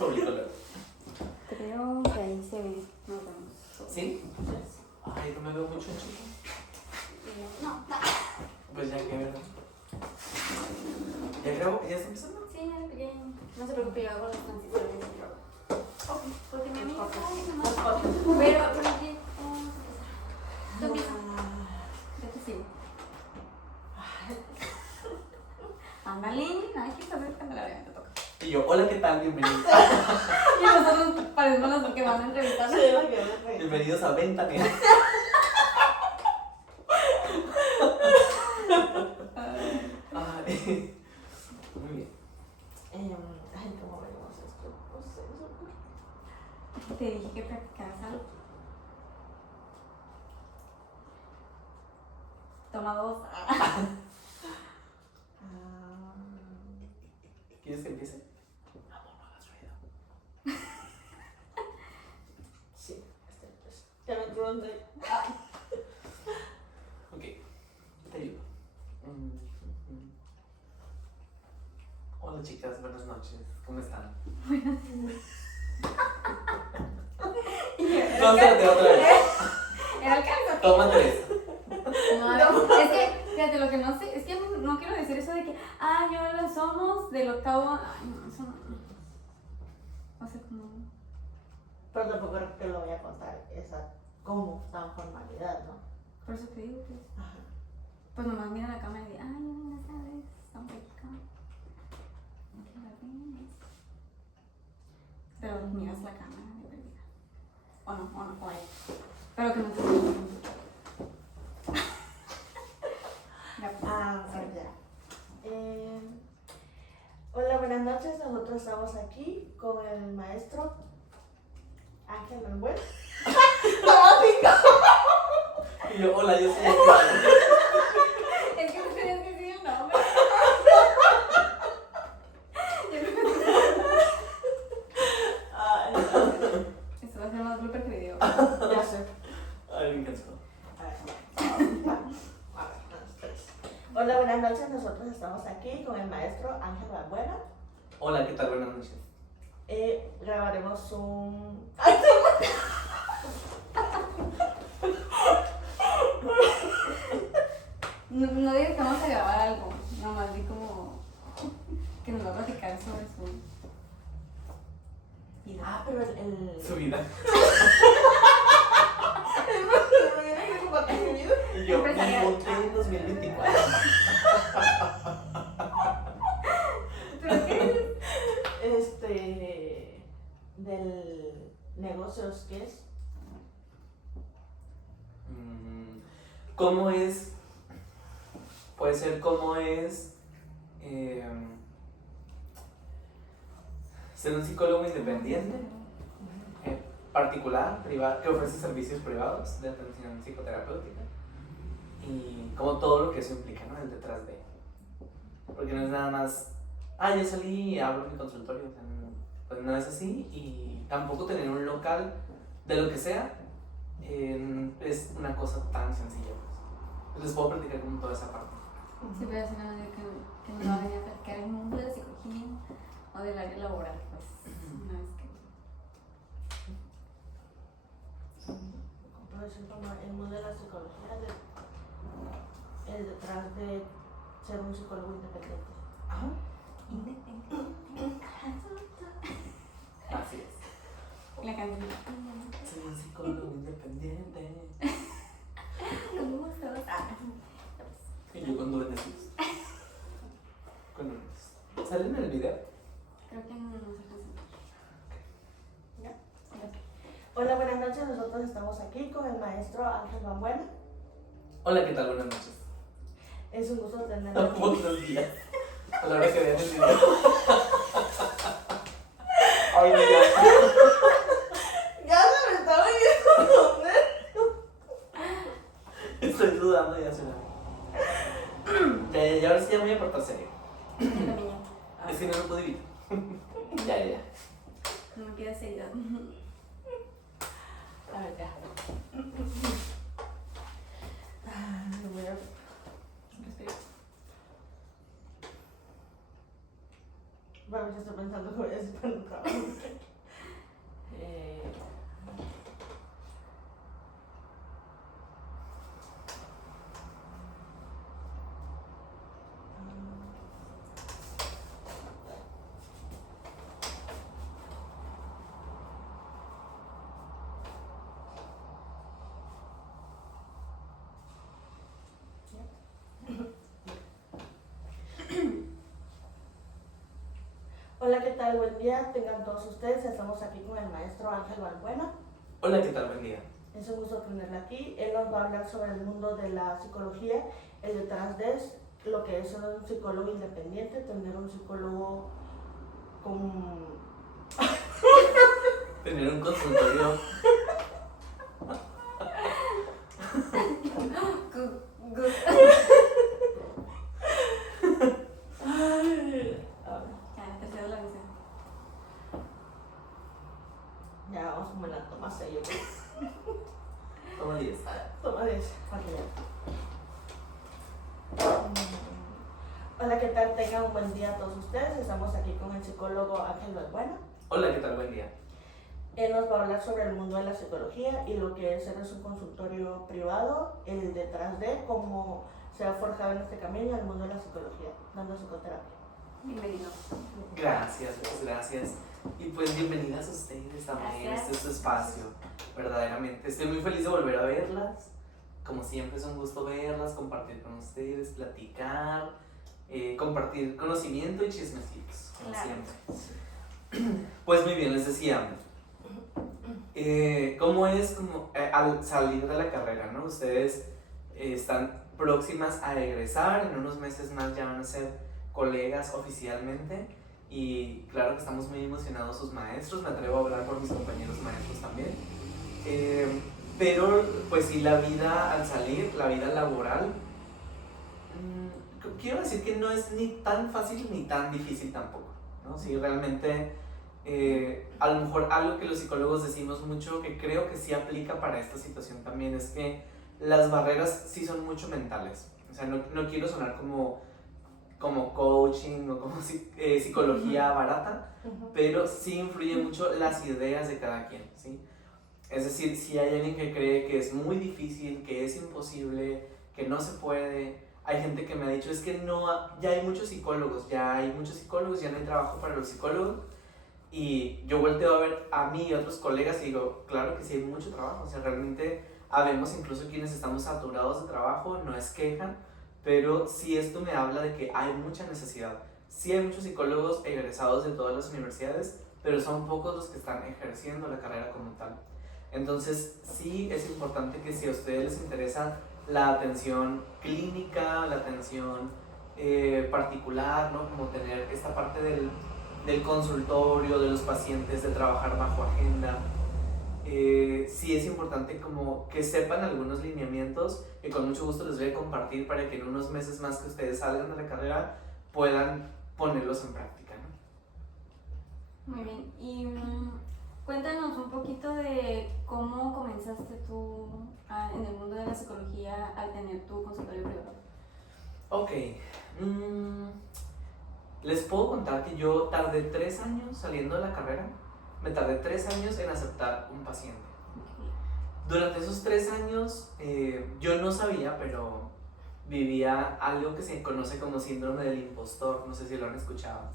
publico luego. Creo que ahí se ve. Nos vemos. ¿Sí? Ay, no me veo mucho, chico. No. Pues ya que, ¿verdad? ¿Ya grabo? ¿Ya está empezando? Sí, ya pequeño. No se preocupe, yo hago las transiciones. Porque mi amiga sabe nomás. Pero aquí vamos a empezar. Tú empieza. Yo te sigo. Ándale, hay que saber cuando la vean te toca. Y yo, hola, ¿qué tal? Bienvenidos. Y nosotros parecemos los que van a entrevistar. Bienvenidos a Ventania. Ay, muy bien. Ay, ¿cómo veremos esto? No sé. Te dije que practicaras algo. Toma 2. ¿Quieres que empiece? Amor, no hagas ruido. Sí, pues. Ya me entró donde. Ok, te ayudo. Hola chicas, buenas noches. ¿Cómo están? No, espérate, otra vez. Era el caso. Toma 3. No, es que, fíjate, lo que no sé, es que no quiero decir eso de que, yo lo somos del octavo. Ay, no, eso no. O sea, como. Pero tampoco creo que lo voy a contar esa como tan formalidad, ¿no? Por eso te digo que. Ajá. Pues nomás mira la cámara y dice, buenas tardes, están por acá. No la ves. Pero miras la cámara de verdad. O no, o ahí. Pero que no te ya, Pues ya. Hola, buenas noches. Nosotros estamos aquí con el maestro Ángel Manuel. Y yo, hola, yo soy el Es que no tenías que decir el nombre. Ay, Esto va a ser más blooper que video. ya sé. Ay, me encantó. Hola, buenas noches. Nosotros estamos aquí con el maestro Ángel Balbuena. Hola, ¿qué tal? Buenas noches. Grabaremos un. No digas que vamos a grabar algo, nomás di como que nos va a platicar sobre su vida. Pero el. Su vida. Mi vida. Y yo, Empresarial. me monté en 2024. ¿Pero qué es? Del negocios, ¿qué es? ¿Cómo es? Puede ser cómo es ser un psicólogo independiente, particular, privado, que ofrece servicios privados de atención psicoterapéutica y como todo lo que eso implica, ¿no? El detrás de. Porque no es nada más, yo salí y abro mi consultorio, o sea, pues no es así, y tampoco tener un local de lo que sea es una cosa tan sencilla. Pues les puedo platicar como toda esa parte. Sí, pero es una manera que nos va a venir a platicar el mundo de la psicología o del área laboral, pues, una vez que. Puede ser como el mundo de la psicología, el detrás de ser un psicólogo independiente. Ajá. Independiente. Así es. La canción. Soy un psicólogo independiente. ¿Cómo estabas? Y yo con duendes. Con duendes. ¿Salen en el video? Creo que no nos alcanza. ¿Ya? Hola, buenas noches. Nosotros estamos aquí con el maestro Ángel Balbuena. Hola, ¿qué tal? Buenas noches. Es un gusto tenerlo aquí. Buenos días. A la hora que vean el video. Ay, mira. Ya se me está viendo Estoy dudando ya se la. Y ahora sí ya me voy a portar serio. Yo también ya. Es que no lo puedo evitar. Ya. No me queda seriedad. A ver, ya. Voy a Respira. Bueno, yo estoy pensando que voy a decir para un trabajo. Hola, ¿qué tal? Buen día, tengan todos ustedes. Estamos aquí con el maestro Ángel Balbuena. Hola, ¿qué tal? Buen día. Es un gusto tenerla aquí. Él nos va a hablar sobre el mundo de la psicología, el detrás de lo que es ser un psicólogo independiente, tener un psicólogo con... Tener un consultorio. Good. Tercero la visión. Ya vamos como en la toma 6, yo creo. Toma 10. Toma 10. Hola, ¿qué tal? Tengan un buen día a todos ustedes. Estamos aquí con el psicólogo Ángel Balbuena. Hola, ¿qué tal? Buen día. Él nos va a hablar sobre el mundo de la psicología y lo que es ser su consultorio privado, el detrás de cómo se ha forjado en este camino el mundo de la psicología, dando psicoterapia. Bienvenido. Gracias, muchas gracias. Y pues bienvenidas a ustedes también. Gracias. Este es su espacio, verdaderamente. Estoy muy feliz de volver a verlas. Como siempre es un gusto verlas, compartir con ustedes, platicar, compartir conocimiento y chismecitos, como Claro. siempre. Pues muy bien, les decía, ¿cómo es al salir de la carrera, ¿no? Ustedes están próximas a egresar, en unos meses más ya van a ser colegas oficialmente y claro que estamos muy emocionados sus maestros, me atrevo a hablar por mis compañeros maestros también, pero pues sí, la vida al salir, la vida laboral, quiero decir que no es ni tan fácil ni tan difícil tampoco, ¿no? Sí, realmente a lo mejor algo que los psicólogos decimos mucho, que creo que sí aplica para esta situación también, es que las barreras sí son mucho mentales. O sea, no quiero sonar como coaching o como psicología barata, pero sí influye mucho las ideas de cada quien, ¿sí? Es decir, si hay alguien que cree que es muy difícil, que es imposible, que no se puede, hay gente que me ha dicho, es que no, ya hay muchos psicólogos, ya no hay trabajo para los psicólogos, y yo volteo a ver a mí y a otros colegas y digo, claro que sí hay mucho trabajo, o sea, realmente habemos incluso quienes estamos saturados de trabajo, no es queja, pero sí esto me habla de que hay mucha necesidad. Sí hay muchos psicólogos egresados de todas las universidades, pero son pocos los que están ejerciendo la carrera como tal. Entonces sí es importante que si a ustedes les interesa la atención clínica, la atención particular, ¿no? Como tener esta parte del consultorio, de los pacientes, de trabajar bajo agenda, sí es importante como que sepan algunos lineamientos que con mucho gusto les voy a compartir para que en unos meses más que ustedes salgan de la carrera puedan ponerlos en práctica, ¿no? Muy bien. Y cuéntanos un poquito de cómo comenzaste tú en el mundo de la psicología al tener tu consultorio privado. Ok. Les puedo contar que yo tardé 3 años saliendo de la carrera. Me tardé 3 años en aceptar un paciente. Durante esos 3 años yo no sabía, pero vivía algo que se conoce como síndrome del impostor, no sé si lo han escuchado.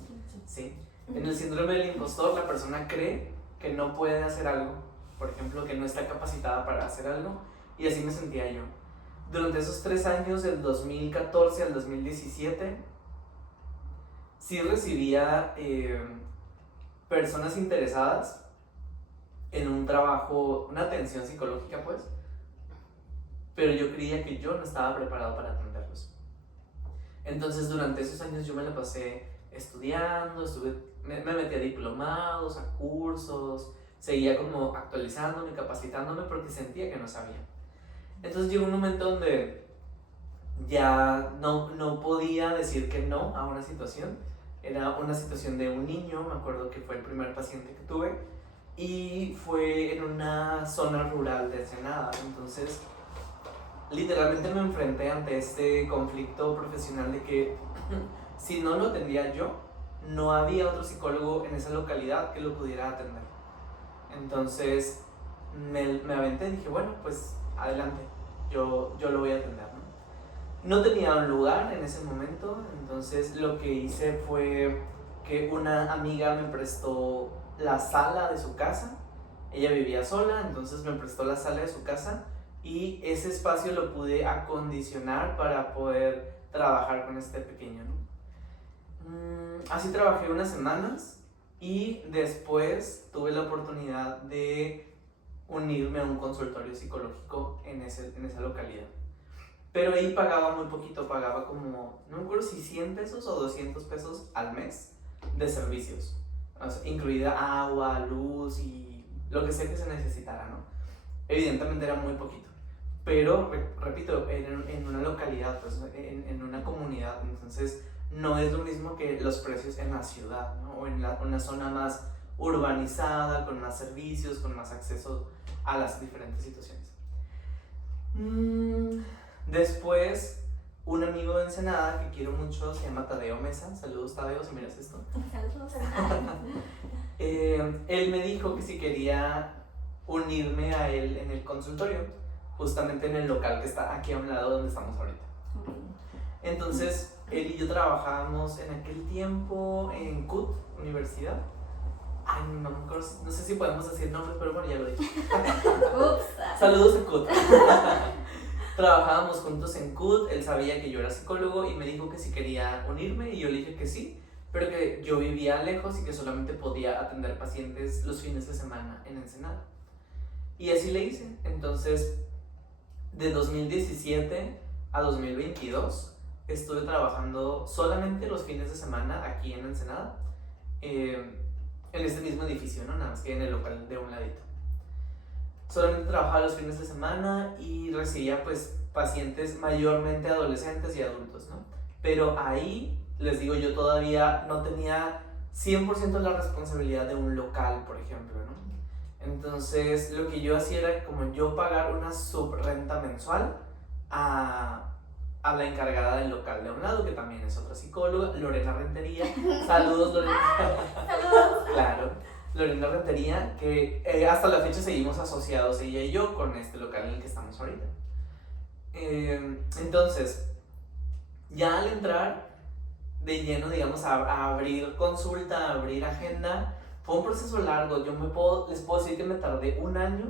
¿Sí? En el síndrome del impostor la persona cree que no puede hacer algo, por ejemplo, que no está capacitada para hacer algo, y así me sentía yo. Durante esos 3 años, del 2014 al 2017, sí recibía personas interesadas en un trabajo, una atención psicológica pues, pero yo creía que yo no estaba preparado para atenderlos. Entonces durante esos años yo me la pasé estudiando, me metí a diplomados, a cursos, seguía como actualizándome, capacitándome porque sentía que no sabía. Entonces llegó un momento donde ya no podía decir que no a una situación. Era una situación de un niño, me acuerdo que fue el primer paciente que tuve, y fue en una zona rural de Ensenada. Entonces, literalmente me enfrenté ante este conflicto profesional de que si no lo atendía yo, no había otro psicólogo en esa localidad que lo pudiera atender. Entonces me aventé y dije, bueno, pues adelante, yo lo voy a atender, ¿no? No tenía un lugar en ese momento, entonces lo que hice fue que una amiga me prestó la sala de su casa. Ella vivía sola, entonces me prestó la sala de su casa y ese espacio lo pude acondicionar para poder trabajar con este pequeño, ¿no? Así trabajé unas semanas y después tuve la oportunidad de unirme a un consultorio psicológico en esa localidad. Pero ahí pagaba muy poquito, pagaba como, no me acuerdo si 100 pesos o 200 pesos al mes de servicios, o sea, incluida agua, luz y lo que sea que se necesitara, ¿no? Evidentemente era muy poquito, pero repito, en una localidad, pues, en una comunidad, entonces no es lo mismo que los precios en la ciudad, ¿no? O en una zona más urbanizada, con más servicios, con más acceso a las diferentes situaciones. Después, un amigo de Ensenada que quiero mucho se llama Tadeo Mesa. Saludos, Tadeo, si miras esto. Saludos. Él me dijo que si quería unirme a él en el consultorio, justamente en el local que está aquí a un lado donde estamos ahorita. Entonces, él y yo trabajábamos en aquel tiempo en CUT, Universidad. Ay, no me acuerdo, no sé si podemos decir nombres, pero bueno, ya lo dije. Ups. Saludos a CUT. Trabajábamos juntos en CUT, él sabía que yo era psicólogo y me dijo que si quería unirme y yo le dije que sí, pero que yo vivía lejos y que solamente podía atender pacientes los fines de semana en Ensenada. Y así le hice. Entonces, de 2017 a 2022 estuve trabajando solamente los fines de semana aquí en Ensenada, en este mismo edificio, ¿no? Nada más que en el local de un ladito. Solamente trabajaba los fines de semana y recibía pues pacientes mayormente adolescentes y adultos, ¿no? Pero ahí, les digo, yo todavía no tenía 100% la responsabilidad de un local, por ejemplo, ¿no? Entonces, lo que yo hacía era como yo pagar una subrenta mensual a la encargada del local de un lado, que también es otra psicóloga, Lorena Rentería. Saludos, Lorena. Saludos. Claro, Lorena Rentería, que hasta la fecha seguimos asociados, ella y yo, con este local en el que estamos ahorita. Entonces, ya al entrar de lleno, digamos, a abrir consulta, a abrir agenda, fue un proceso largo. Les puedo decir que me tardé un año.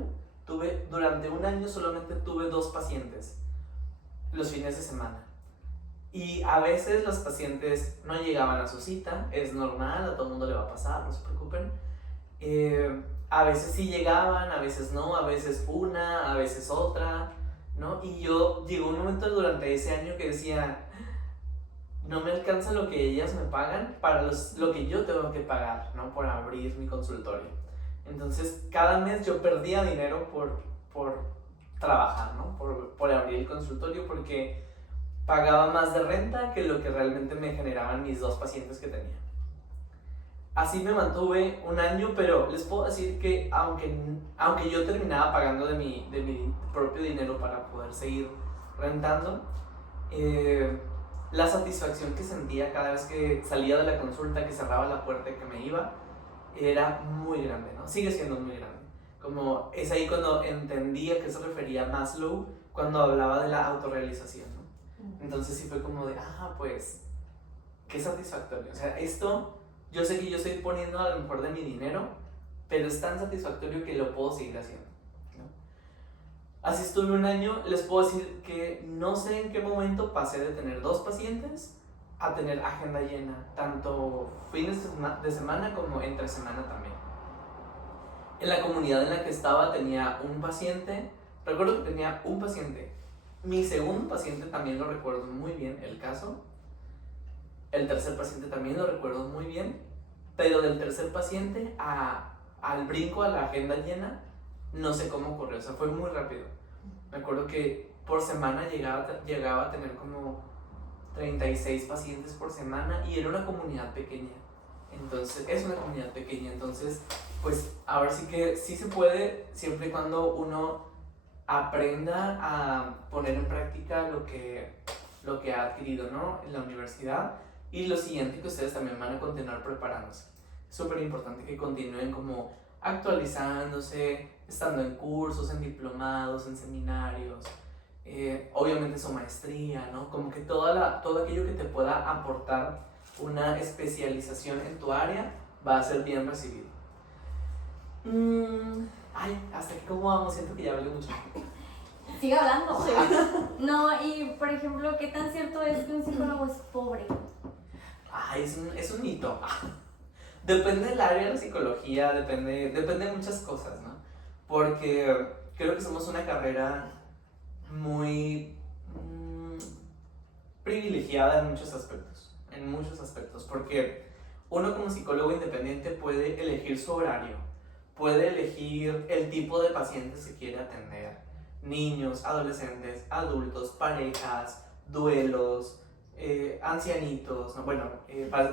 Durante un año solamente tuve 2 pacientes los fines de semana. Y a veces los pacientes no llegaban a su cita, es normal, a todo el mundo le va a pasar, no se preocupen. A veces sí llegaban, a veces no, a veces una, a veces otra, ¿no? Y llegó un momento durante ese año que decía, no me alcanza lo que ellas me pagan para lo que yo tengo que pagar, ¿no? Por abrir mi consultorio. Entonces, cada mes yo perdía dinero por trabajar, ¿no? Por abrir el consultorio, porque pagaba más de renta que lo que realmente me generaban mis 2 pacientes que tenía. Así me mantuve un año, pero les puedo decir que aunque yo terminaba pagando de mi propio dinero para poder seguir rentando, la satisfacción que sentía cada vez que salía de la consulta, que cerraba la puerta y que me iba, era muy grande, ¿no? Sigue siendo muy grande. Como es ahí cuando entendí a qué se refería Maslow cuando hablaba de la autorrealización, ¿no? Entonces sí fue como de, pues, qué satisfactorio. O sea, esto, yo sé que yo estoy poniendo a lo mejor de mi dinero, pero es tan satisfactorio que lo puedo seguir haciendo, ¿no? Así estuve un año. Les puedo decir que no sé en qué momento pasé de tener 2 pacientes a tener agenda llena, tanto fines de semana como entre semana también. En la comunidad en la que estaba tenía un paciente, recuerdo que tenía un paciente. Mi segundo paciente también lo recuerdo muy bien, el caso. El tercer paciente también lo recuerdo muy bien, pero del tercer paciente al brinco a la agenda llena, no sé cómo ocurrió, o sea, fue muy rápido. Me acuerdo que por semana llegaba a tener como 36 pacientes por semana y era una comunidad pequeña. Entonces, es una comunidad pequeña, entonces, pues ahora sí que sí se puede, siempre y cuando uno aprenda a poner en práctica lo que ha adquirido, ¿no? En la universidad Y lo siguiente que ustedes también van a continuar preparándose. Es súper importante que continúen como actualizándose, estando en cursos, en diplomados, en seminarios, obviamente su maestría, ¿no? Como que todo aquello que te pueda aportar una especialización en tu área va a ser bien recibido. Hasta aquí cómo vamos, siento que ya hablé mucho. Sigue hablando. Sí. No, y por ejemplo, ¿qué tan cierto es que un psicólogo es pobre? Es un mito. Depende del área de la psicología, depende de muchas cosas, ¿no? Porque creo que somos una carrera muy privilegiada en muchos aspectos, porque uno como psicólogo independiente puede elegir su horario, puede elegir el tipo de pacientes que quiere atender, niños, adolescentes, adultos, parejas, duelos, ancianitos, ¿no? Bueno,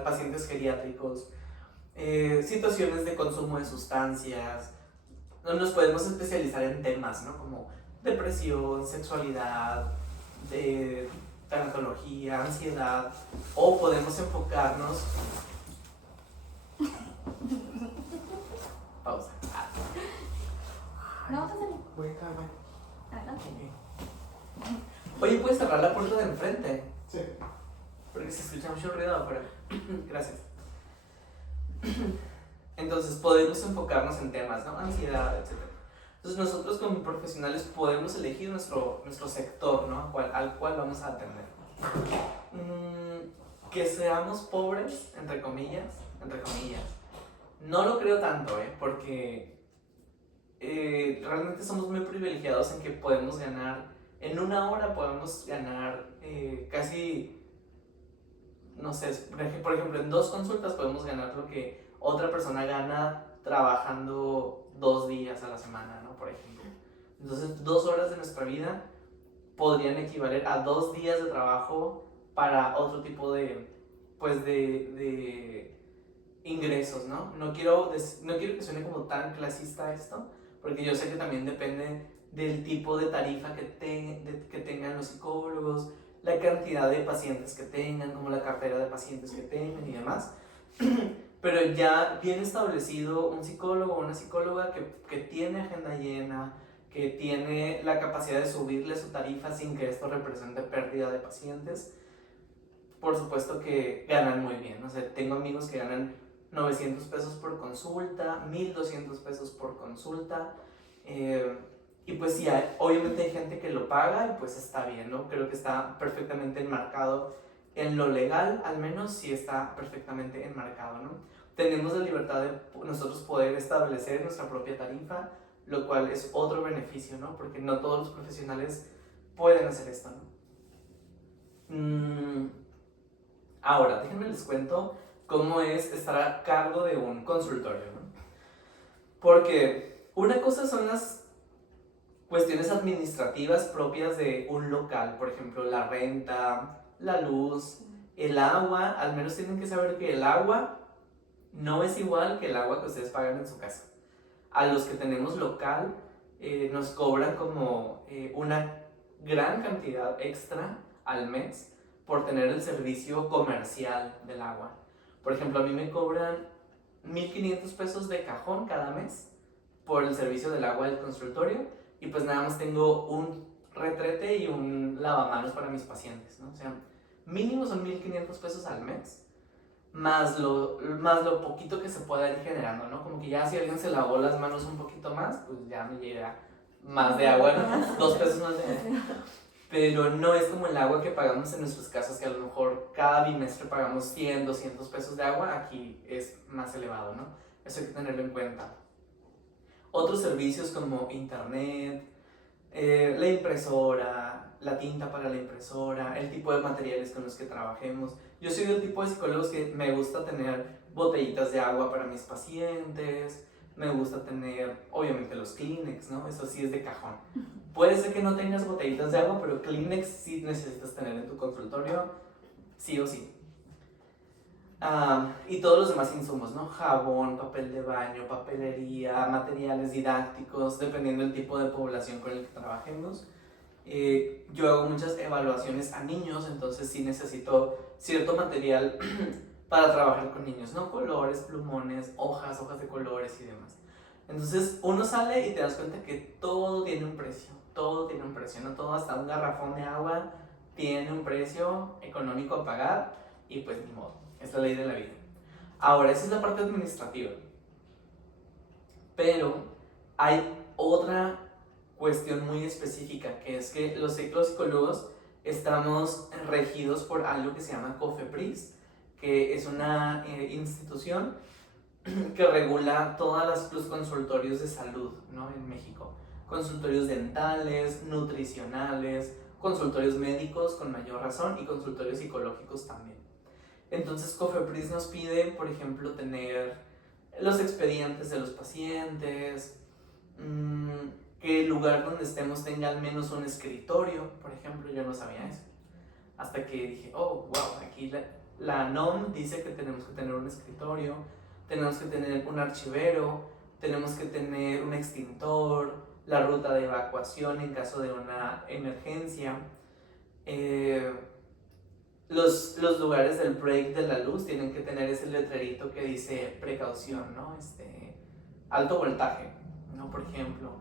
pacientes geriátricos, situaciones de consumo de sustancias. Nos podemos especializar en temas, ¿no? Como depresión, sexualidad, tanatología, ansiedad, o podemos enfocarnos. Pausa. No, te salió. Voy a acabar. Adelante. Oye, ¿puedes cerrar la puerta de enfrente? Sí. Porque se escucha mucho ruido afuera. Gracias. Entonces podemos enfocarnos en temas, ¿no? Ansiedad, etc. Entonces nosotros como profesionales podemos elegir nuestro sector, ¿no? Al cual vamos a atender. Que seamos pobres, entre comillas. No lo creo tanto, porque realmente somos muy privilegiados en que podemos ganar, en una hora podemos ganar casi, no sé, por ejemplo, en 2 consultas podemos ganar lo que otra persona gana trabajando 2 días a la semana, ¿no? Por ejemplo. Entonces, 2 horas de nuestra vida podrían equivaler a 2 días de trabajo para otro tipo de ingresos, ¿no? No quiero que suene como tan clasista esto, porque yo sé que también depende del tipo de tarifa que tengan los psicólogos, la cantidad de pacientes que tengan, como la cartera de pacientes que tengan y demás. Pero ya bien establecido, un psicólogo o una psicóloga que tiene agenda llena, que tiene la capacidad de subirle su tarifa sin que esto represente pérdida de pacientes, por supuesto que ganan muy bien. O sea, tengo amigos que ganan 900 pesos por consulta, 1,200 pesos por consulta, y pues sí, obviamente hay gente que lo paga y pues está bien, ¿no? Creo que está perfectamente enmarcado en lo legal, al menos sí está perfectamente enmarcado, ¿no? Tenemos la libertad de nosotros poder establecer nuestra propia tarifa, lo cual es otro beneficio, ¿no? Porque no todos los profesionales pueden hacer esto, ¿no? Ahora, déjenme les cuento cómo es estar a cargo de un consultorio, ¿no? Porque una cosa son las cuestiones administrativas propias de un local, por ejemplo, la renta, la luz, el agua. Al menos tienen que saber que el agua no es igual que el agua que ustedes pagan en su casa. A los que tenemos local nos cobran como una gran cantidad extra al mes por tener el servicio comercial del agua. Por ejemplo, a mí me cobran 1,500 pesos de cajón cada mes por el servicio del agua del consultorio, y pues nada más tengo un retrete y un lavamanos para mis pacientes, ¿no? O sea, mínimo son 1,500 pesos al mes, más lo poquito que se pueda ir generando, ¿no? Como que ya si alguien se lavó las manos un poquito más, pues ya me llega más de agua, ¿no? 2 pesos más de agua. Pero no es como el agua que pagamos en nuestras casas, que a lo mejor cada bimestre pagamos 100, 200 pesos de agua. Aquí es más elevado, ¿no? Eso hay que tenerlo en cuenta. Otros servicios como internet, la impresora, la tinta para la impresora, el tipo de materiales con los que trabajemos. Yo soy del tipo de psicólogos que me gusta tener botellitas de agua para mis pacientes, me gusta tener, obviamente, los Kleenex, ¿no? Eso sí es de cajón. Puede ser que no tengas botellitas de agua, pero Kleenex sí necesitas tener en tu consultorio, sí o sí. Y todos los demás insumos, ¿no? Jabón, papel de baño, papelería, materiales didácticos, dependiendo del tipo de población con el que trabajemos. Yo hago muchas evaluaciones a niños, entonces sí necesito cierto material para trabajar con niños, ¿no? Colores, plumones, hojas de colores y demás. Entonces uno sale y te das cuenta que todo tiene un precio, ¿no? Todo, hasta un garrafón de agua tiene un precio económico a pagar y pues ni modo, es la ley de la vida. Ahora, esa es la parte administrativa. Pero hay otra cuestión muy específica, que es que los psicólogos estamos regidos por algo que se llama COFEPRIS, que es una institución que regula todos los consultorios de salud, ¿no? En México. Consultorios dentales, nutricionales, consultorios médicos con mayor razón y consultorios psicológicos también. Entonces COFEPRIS nos pide, por ejemplo, tener los expedientes de los pacientes, que el lugar donde estemos tenga al menos un escritorio, por ejemplo. Yo no sabía eso. Hasta que dije, oh, wow, aquí la NOM dice que tenemos que tener un escritorio, tenemos que tener un archivero, tenemos que tener un extintor, la ruta de evacuación en caso de una emergencia. Los lugares del break de la luz tienen que tener ese letrerito que dice precaución, ¿no? Alto voltaje, ¿no? Por ejemplo.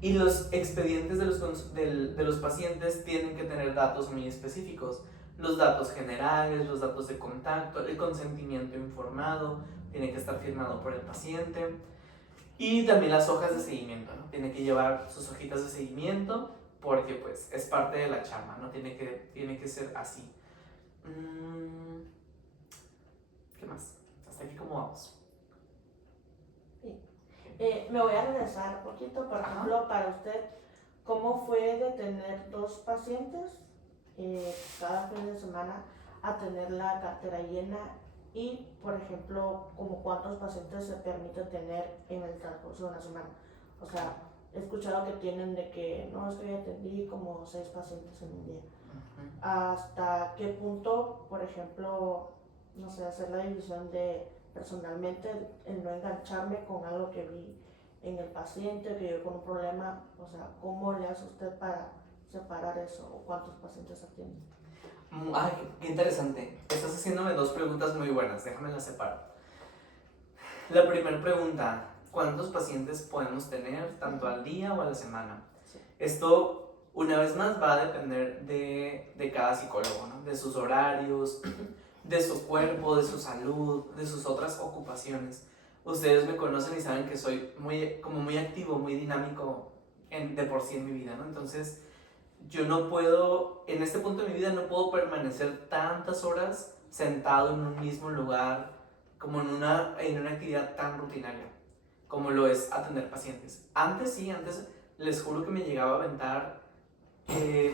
Y los expedientes de los pacientes tienen que tener datos muy específicos. Los datos generales, los datos de contacto, el consentimiento informado, tiene que estar firmado por el paciente. Y también las hojas de seguimiento, ¿no? Tiene que llevar sus hojitas de seguimiento porque pues es parte de la chamba, ¿no? Tiene que ser así. ¿Qué más? Hasta aquí, ¿cómo vamos? Me voy a regresar un poquito, por ejemplo, para usted, ¿cómo fue de tener 2 pacientes cada fin de semana a tener la cartera llena? Y, por ejemplo, ¿como cuántos pacientes se permite tener en el transcurso de una semana? O sea, he escuchado que tienen de que, no, es que yo atendí como 6 pacientes en un día. ¿Hasta qué punto, por ejemplo, no sé, hacer la división de personalmente, el no engancharme con algo que vi en el paciente, que yo con un problema, o sea, ¿cómo le hace usted para separar eso? ¿O cuántos pacientes atiende? Ay, qué interesante. Estás haciéndome 2 preguntas muy buenas, déjame las separo. La primera pregunta, ¿cuántos pacientes podemos tener tanto al día o a la semana? Sí. Esto, una vez más, va a depender de cada psicólogo, ¿no? De sus horarios, de su cuerpo, de su salud, de sus otras ocupaciones. Ustedes me conocen y saben que soy muy activo, muy dinámico de por sí en mi vida, ¿no? Entonces, yo no puedo, en este punto de mi vida, no puedo permanecer tantas horas sentado en un mismo lugar, como en una actividad tan rutinaria, como lo es atender pacientes. Antes les juro que me llegaba a aventar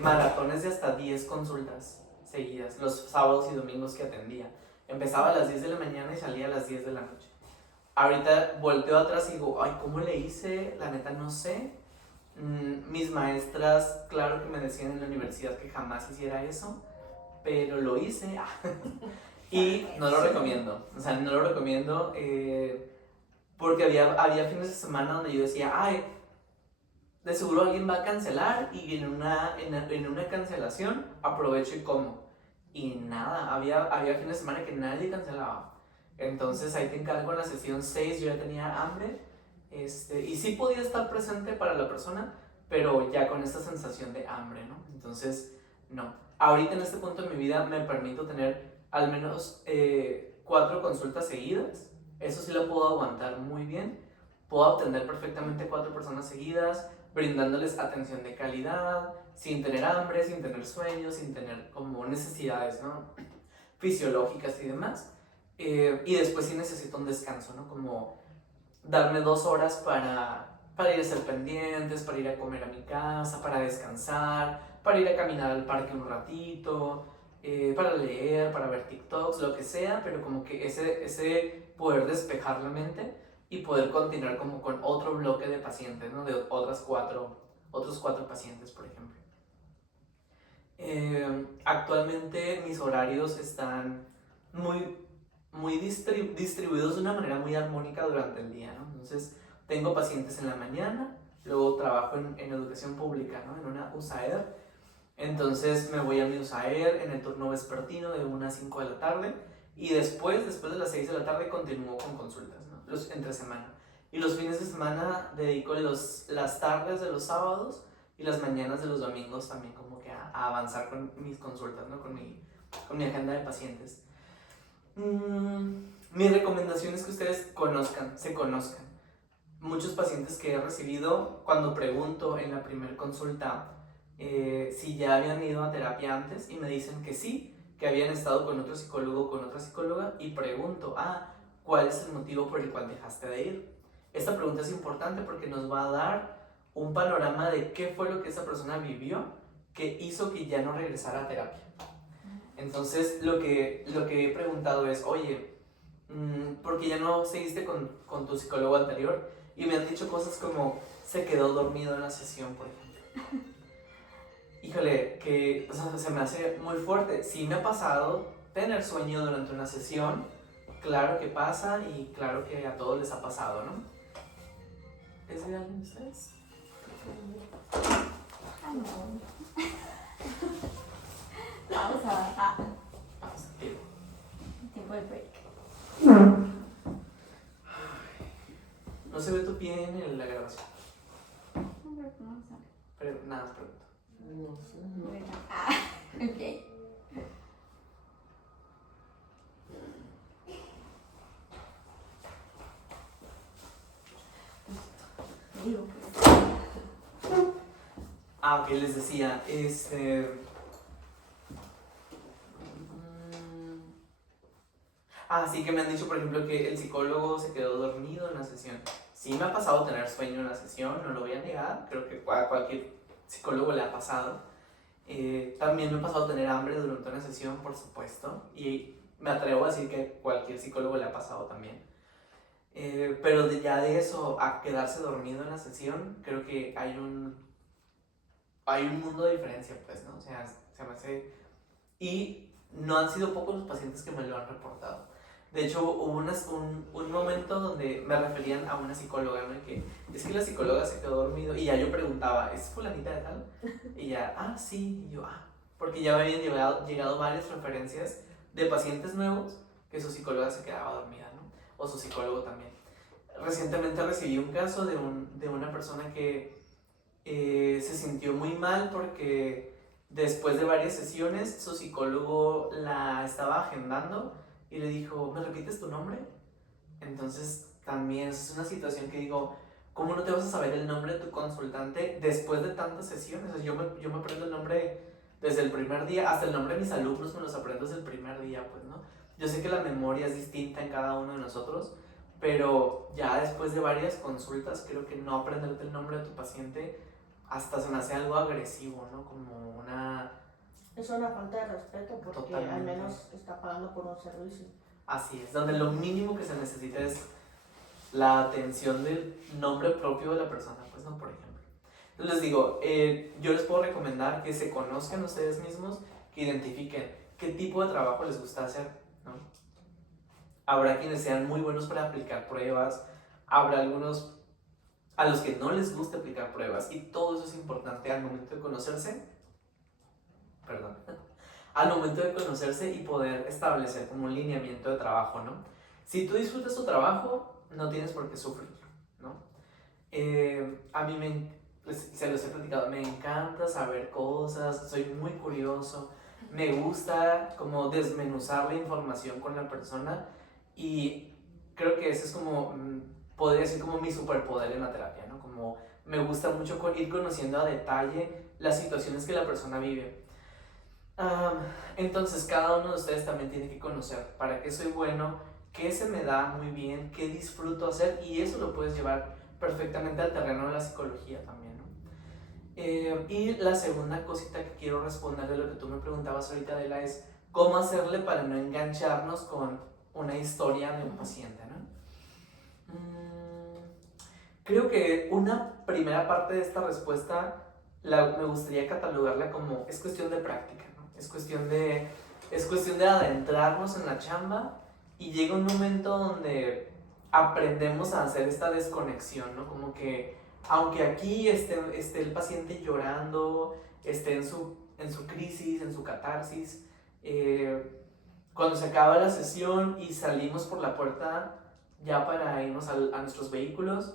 maratones de hasta 10 consultas seguidas, los sábados y domingos que atendía. Empezaba a las 10 de la mañana y salía a las 10 de la noche. Ahorita volteo atrás y digo, ay, ¿cómo le hice? La neta no sé. Mis maestras, claro que me decían en la universidad que jamás hiciera eso, pero lo hice. Y no lo recomiendo. O sea, no lo recomiendo porque había fines de semana donde yo decía, ay, de seguro alguien va a cancelar y en una cancelación aprovecho y como. Y nada, había fines de semana que nadie cancelaba. Entonces ahí te encargo en la sesión 6, yo ya tenía hambre. Y sí podía estar presente para la persona, pero ya con esta sensación de hambre, ¿no? Entonces, no. Ahorita en este punto de mi vida me permito tener al menos 4 consultas seguidas. Eso sí lo puedo aguantar muy bien. Puedo atender perfectamente 4 personas seguidas, brindándoles atención de calidad, sin tener hambre, sin tener sueño, sin tener como necesidades, ¿no? Fisiológicas y demás. Y después sí necesito un descanso, ¿no? Como darme 2 horas para ir a hacer pendientes, para ir a comer a mi casa, para descansar, para ir a caminar al parque un ratito, para leer, para ver TikToks, lo que sea, pero como que ese poder despejar la mente y poder continuar como con otro bloque de pacientes, ¿no? De otros 4 pacientes, por ejemplo. Actualmente mis horarios están muy distribuidos de una manera muy armónica durante el día, ¿no? Entonces, tengo pacientes en la mañana, luego trabajo en educación pública, ¿no? En una USAER. Entonces me voy a mi USAER en el turno vespertino de 1 a 5 de la tarde y después de las 6 de la tarde continúo con consultas, ¿no? Entre semana. Y los fines de semana dedico las tardes de los sábados y las mañanas de los domingos también como que a avanzar con mis consultas, ¿no? Con mi agenda de pacientes. Mi recomendación es que ustedes se conozcan. Muchos pacientes que he recibido, cuando pregunto en la primera consulta si ya habían ido a terapia antes y me dicen que sí, que habían estado con otro psicólogo o con otra psicóloga, y pregunto, ¿cuál es el motivo por el cual dejaste de ir? Esta pregunta es importante porque nos va a dar un panorama de qué fue lo que esa persona vivió que hizo que ya no regresara a terapia. Entonces lo que he preguntado es, oye, ¿por qué ya no seguiste con tu psicólogo anterior? Y me han dicho cosas como, se quedó dormido en la sesión, por ejemplo. Híjole, que se me hace muy fuerte. Sí me ha pasado tener sueño durante una sesión, claro que pasa y claro que a todos les ha pasado, ¿no? ¿Es de alguien de ustedes? No. Pausa. Pausa. Tiempo de break. No se ve tu pie en la grabación. No, pero ¿cómo sale? Pero nada, pregunto. No sé. Ok. Digo, Ok, les decía, sí que me han dicho, por ejemplo, que el psicólogo se quedó dormido en la sesión. Sí me ha pasado tener sueño en la sesión, no lo voy a negar, creo que a cualquier psicólogo le ha pasado. También me ha pasado tener hambre durante una sesión, por supuesto, y me atrevo a decir que a cualquier psicólogo le ha pasado también. Pero ya de eso a quedarse dormido en la sesión, creo que hay un mundo de diferencia, pues, ¿no? O sea, se me hace... Y no han sido pocos los pacientes que me lo han reportado. De hecho, hubo un momento donde me referían a una psicóloga, ¿no? Que es que la psicóloga se quedó dormido y ya yo preguntaba, ¿es fulanita de tal? Y ya, sí, y yo, porque ya me habían llegado varias referencias de pacientes nuevos que su psicóloga se quedaba dormida, ¿no? O su psicólogo también. Recientemente recibí un caso de una persona que se sintió muy mal porque después de varias sesiones su psicólogo la estaba agendando y le dijo, ¿me repites tu nombre? Entonces también es una situación que digo, ¿cómo no te vas a saber el nombre de tu consultante después de tantas sesiones? O sea, yo me aprendo el nombre desde el primer día, hasta el nombre de mis alumnos me los aprendo desde el primer día, pues, ¿no? Yo sé que la memoria es distinta en cada uno de nosotros, pero ya después de varias consultas creo que no aprenderte el nombre de tu paciente hasta se me hace algo agresivo, ¿no? Como una... Es una falta de respeto porque Totalmente. al menos está pagando por un servicio. Así es, donde lo mínimo que se necesita es la atención del nombre propio de la persona, pues, ¿no? Por ejemplo. Entonces les digo, yo les puedo recomendar que se conozcan ustedes mismos, que identifiquen qué tipo de trabajo les gusta hacer, ¿no? Habrá quienes sean muy buenos para aplicar pruebas, habrá algunos a los que no les gusta aplicar pruebas, y todo eso es importante al momento de conocerse, al momento de conocerse y poder establecer como un lineamiento de trabajo, ¿no? Si tú disfrutas tu trabajo, no tienes por qué sufrir, ¿no? A mí se los he platicado, me encanta saber cosas, soy muy curioso, me gusta como desmenuzar la información con la persona, y creo que ese es como, podría ser como mi superpoder en la terapia, ¿no? Como me gusta mucho ir conociendo a detalle las situaciones que la persona vive. Entonces cada uno de ustedes también tiene que conocer para qué soy bueno, qué se me da muy bien, qué disfruto hacer, y eso lo puedes llevar perfectamente al terreno de la psicología también, ¿no? Y la segunda cosita que quiero responder de lo que tú me preguntabas ahorita, Adela, es cómo hacerle para no engancharnos con una historia de un paciente, ¿no? Creo que una primera parte de esta respuesta me gustaría catalogarla como es cuestión de práctica, ¿no? Es cuestión de adentrarnos en la chamba, y llega un momento donde aprendemos a hacer esta desconexión, ¿no? Como que aunque aquí esté el paciente llorando, esté en su crisis, en su catarsis, cuando se acaba la sesión y salimos por la puerta ya para irnos a nuestros vehículos,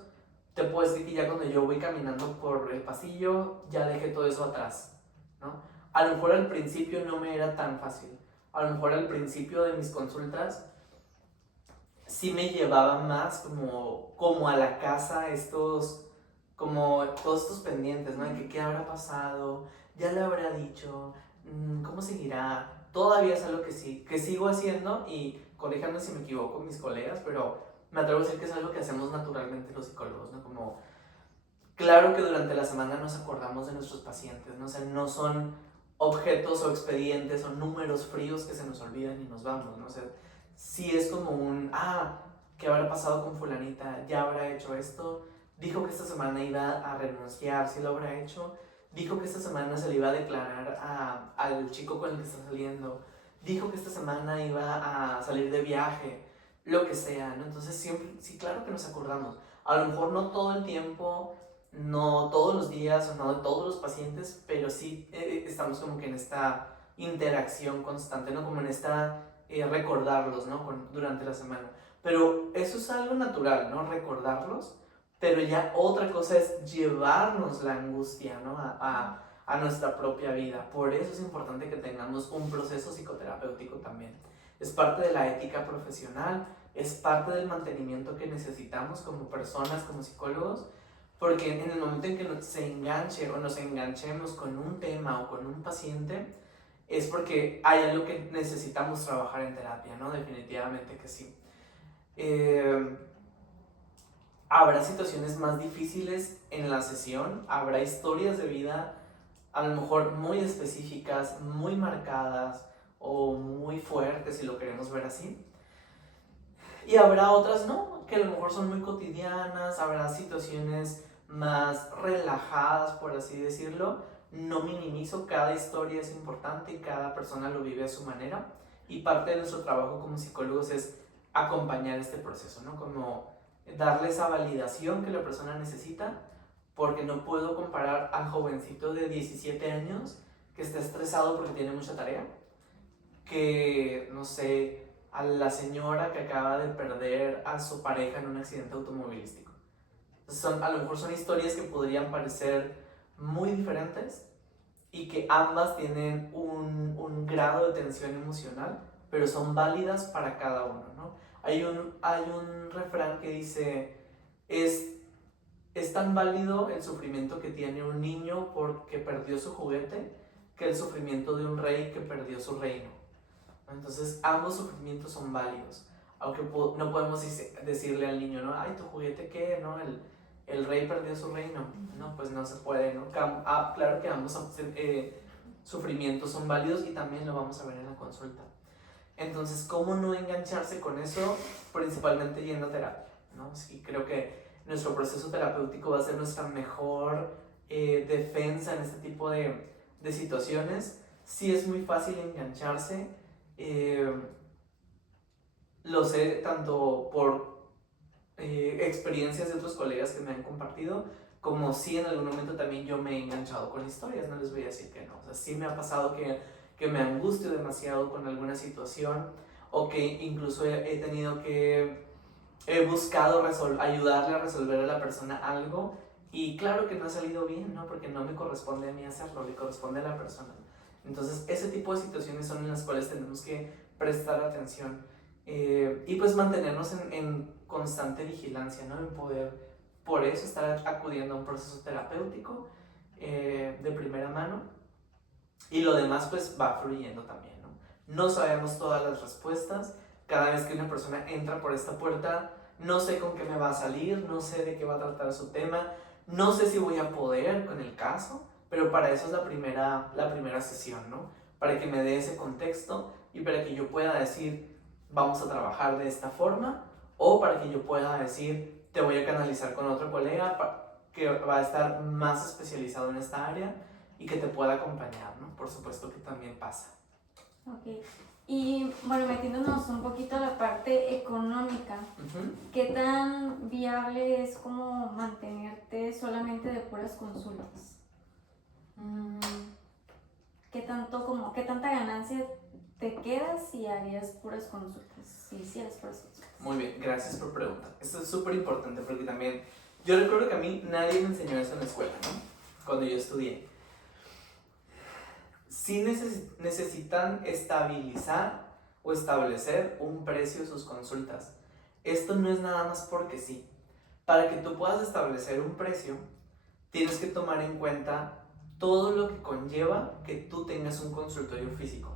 te puedo decir que ya cuando yo voy caminando por el pasillo, ya dejé todo eso atrás, ¿no? A lo mejor al principio no me era tan fácil. A lo mejor al principio de mis consultas sí me llevaba más como a la casa como todos estos pendientes, ¿no? De que qué habrá pasado, ya le habrá dicho, cómo seguirá. Todavía es algo que sigo haciendo y corríjanme si me equivoco mis colegas, pero me atrevo a decir que es algo que hacemos naturalmente los psicólogos, ¿no? Como, claro que durante la semana nos acordamos de nuestros pacientes, ¿no? O sea, no son objetos o expedientes o números fríos que se nos olvidan y nos vamos, ¿no? O sea, sí es como ¿qué habrá pasado con fulanita? ¿Ya habrá hecho esto? Dijo que esta semana iba a renunciar, ¿sí lo habrá hecho? Dijo que esta semana se le iba a declarar al chico con el que está saliendo. Dijo que esta semana iba a salir de viaje, lo que sea, ¿no? Entonces siempre, sí, claro que nos acordamos. A lo mejor no todo el tiempo, no todos los días o no de todos los pacientes, pero sí estamos como que en esta interacción constante, ¿no? Como en esta recordarlos, ¿no? Durante la semana. Pero eso es algo natural, ¿no? Recordarlos, pero ya otra cosa es llevarnos la angustia, ¿no? A nuestra propia vida. Por eso es importante que tengamos un proceso psicoterapéutico también. Es parte de la ética profesional, es parte del mantenimiento que necesitamos como personas, como psicólogos, porque en el momento en que se enganche o nos enganchemos con un tema o con un paciente, es porque hay algo que necesitamos trabajar en terapia, ¿no? Definitivamente que sí. Habrá situaciones más difíciles en la sesión, habrá historias de vida a lo mejor muy específicas, muy marcadas o muy fuertes, si lo queremos ver así. Y habrá otras no, que a lo mejor son muy cotidianas, habrá situaciones más relajadas, por así decirlo. No minimizo, cada historia es importante y cada persona lo vive a su manera. Y parte de nuestro trabajo como psicólogos es acompañar este proceso, ¿no? Como darle esa validación que la persona necesita, porque no puedo comparar al jovencito de 17 años que está estresado porque tiene mucha tarea, que, no sé, a la señora que acaba de perder a su pareja en un accidente automovilístico. A lo mejor son historias que podrían parecer muy diferentes y que ambas tienen un grado de tensión emocional, pero son válidas para cada uno, ¿no? Hay un refrán que dice, es tan válido el sufrimiento que tiene un niño porque perdió su juguete que el sufrimiento de un rey que perdió su reino. Entonces ambos sufrimientos son válidos, aunque no podemos decirle al niño, ¿no? Ay, ¿tu juguete qué? ¿No? El rey perdió su reino. No, pues no se puede, ¿no? Claro que ambos sufrimientos son válidos y también lo vamos a ver en la consulta. Entonces, ¿cómo no engancharse con eso? Principalmente yendo a terapia, ¿no? Sí, creo que nuestro proceso terapéutico va a ser nuestra mejor defensa en este tipo de situaciones. Sí es muy fácil engancharse. Lo sé tanto por experiencias de otros colegas que me han compartido, como si en algún momento también yo me he enganchado con historias, no les voy a decir que no. O sea, sí me ha pasado que me angustio demasiado con alguna situación, o que incluso he tenido que he buscado ayudarle a resolver a la persona algo, y claro que no ha salido bien, ¿no? Porque no me corresponde a mí hacerlo, le corresponde a la persona. Entonces ese tipo de situaciones son en las cuales tenemos que prestar atención y pues mantenernos en constante vigilancia, ¿no? En poder, por eso, estar acudiendo a un proceso terapéutico de primera mano, y lo demás pues va fluyendo también, ¿no? No sabemos todas las respuestas. Cada vez que una persona entra por esta puerta, no sé con qué me va a salir, no sé de qué va a tratar su tema, no sé si voy a poder con el caso, pero para eso es la primera sesión, ¿no? Para que me dé ese contexto y para que yo pueda decir, vamos a trabajar de esta forma, o para que yo pueda decir, te voy a canalizar con otro colega que va a estar más especializado en esta área y que te pueda acompañar, ¿no? Por supuesto que también pasa. Ok. Y bueno, metiéndonos un poquito a la parte económica, ¿qué tan viable es como mantenerte solamente puras consultas. ¿Qué tanta ganancia te quedas si harías puras consultas? Si hicieras puras consultas. Muy bien, gracias por preguntar. Esto es súper importante porque también, yo recuerdo que a mí nadie me enseñó eso en la escuela, ¿no? Cuando yo estudié. Sí necesitan estabilizar o establecer un precio de sus consultas. Esto no es nada más porque sí. Para que tú puedas establecer un precio, tienes que tomar en cuenta todo lo que conlleva que tú tengas un consultorio físico.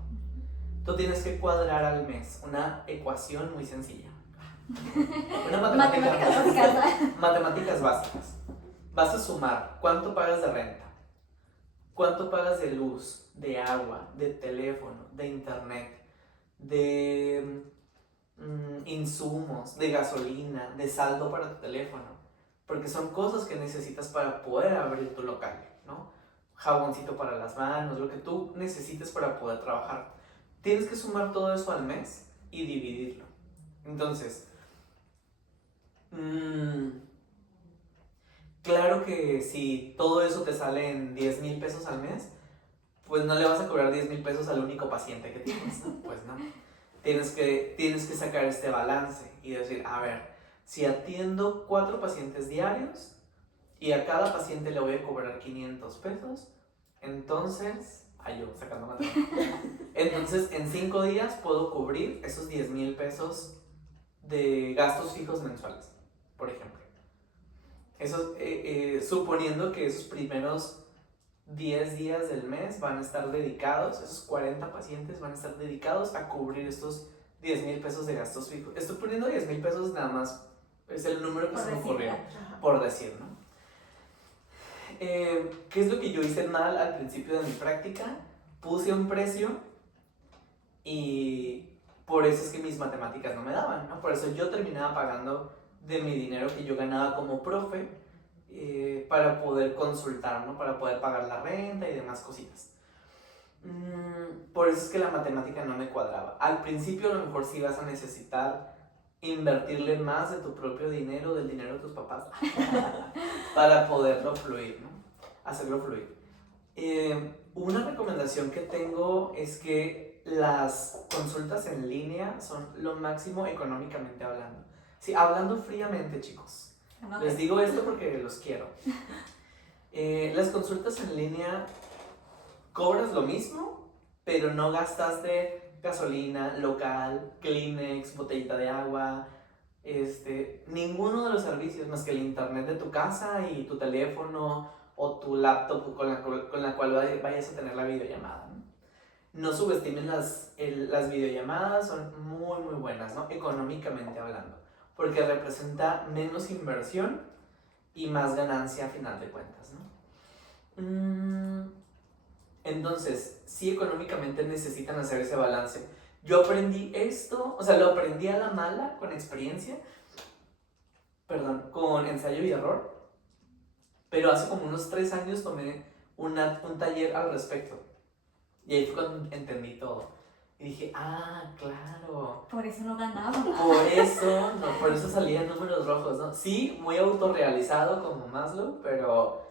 Tú tienes que cuadrar al mes una ecuación muy sencilla. Una matemáticas básicas. Vas a sumar cuánto pagas de renta, cuánto pagas de luz, de agua, de teléfono, de internet, de insumos, de gasolina, de saldo para tu teléfono, porque son cosas que necesitas para poder abrir tu local, ¿no? Jaboncito para las manos, lo que tú necesites para poder trabajar. Tienes que sumar todo eso al mes y dividirlo. Entonces, claro que si todo eso te sale en 10,000 pesos al mes, pues no le vas a cobrar 10,000 pesos al único paciente que tienes, ¿no? Pues no. Tienes que sacar este balance y decir, a ver, si atiendo 4 pacientes diarios y a cada paciente le voy a cobrar 500 pesos, entonces, sacando matemáticas. Entonces, en 5 días puedo cubrir esos 10,000 pesos de gastos fijos mensuales, por ejemplo. Eso, suponiendo que esos primeros 10 días del mes van a estar dedicados, esos 40 pacientes van a estar dedicados a cubrir estos 10,000 pesos de gastos fijos. Estoy poniendo 10,000 pesos nada más, es el número que se me ocurrió, por decir, ¿no? ¿Qué es lo que yo hice mal al principio de mi práctica? Puse un precio y por eso es que mis matemáticas no me daban, ¿no? Por eso yo terminaba pagando de mi dinero que yo ganaba como profe, para poder consultar, ¿no? Para poder pagar la renta y demás cositas. Por eso es que la matemática no me cuadraba. Al principio a lo mejor sí vas a necesitar invertirle más de tu propio dinero, del dinero de tus papás, para poderlo fluir, ¿no? Hacerlo fluir. Una recomendación que tengo es que las consultas en línea son lo máximo económicamente hablando. Sí, hablando fríamente, chicos. Les digo esto porque los quiero. Las consultas en línea cobras lo mismo, pero no gastaste gasolina, local, Kleenex, botellita de agua, ninguno de los servicios más que el internet de tu casa y tu teléfono o tu laptop con la cual vayas a tener la videollamada, ¿no? No subestimen las videollamadas, son muy muy buenas, ¿no? Económicamente hablando, porque representa menos inversión y más ganancia a final de cuentas, ¿no? Entonces, sí, económicamente necesitan hacer ese balance. Yo aprendí esto, o sea, lo aprendí a la mala, con experiencia, con ensayo y error, pero hace como unos 3 años tomé un taller al respecto, y ahí fue cuando entendí todo. Y dije, claro. Por eso no ganaba. Por eso salían números rojos, ¿no? Sí, muy autorrealizado como Maslow, pero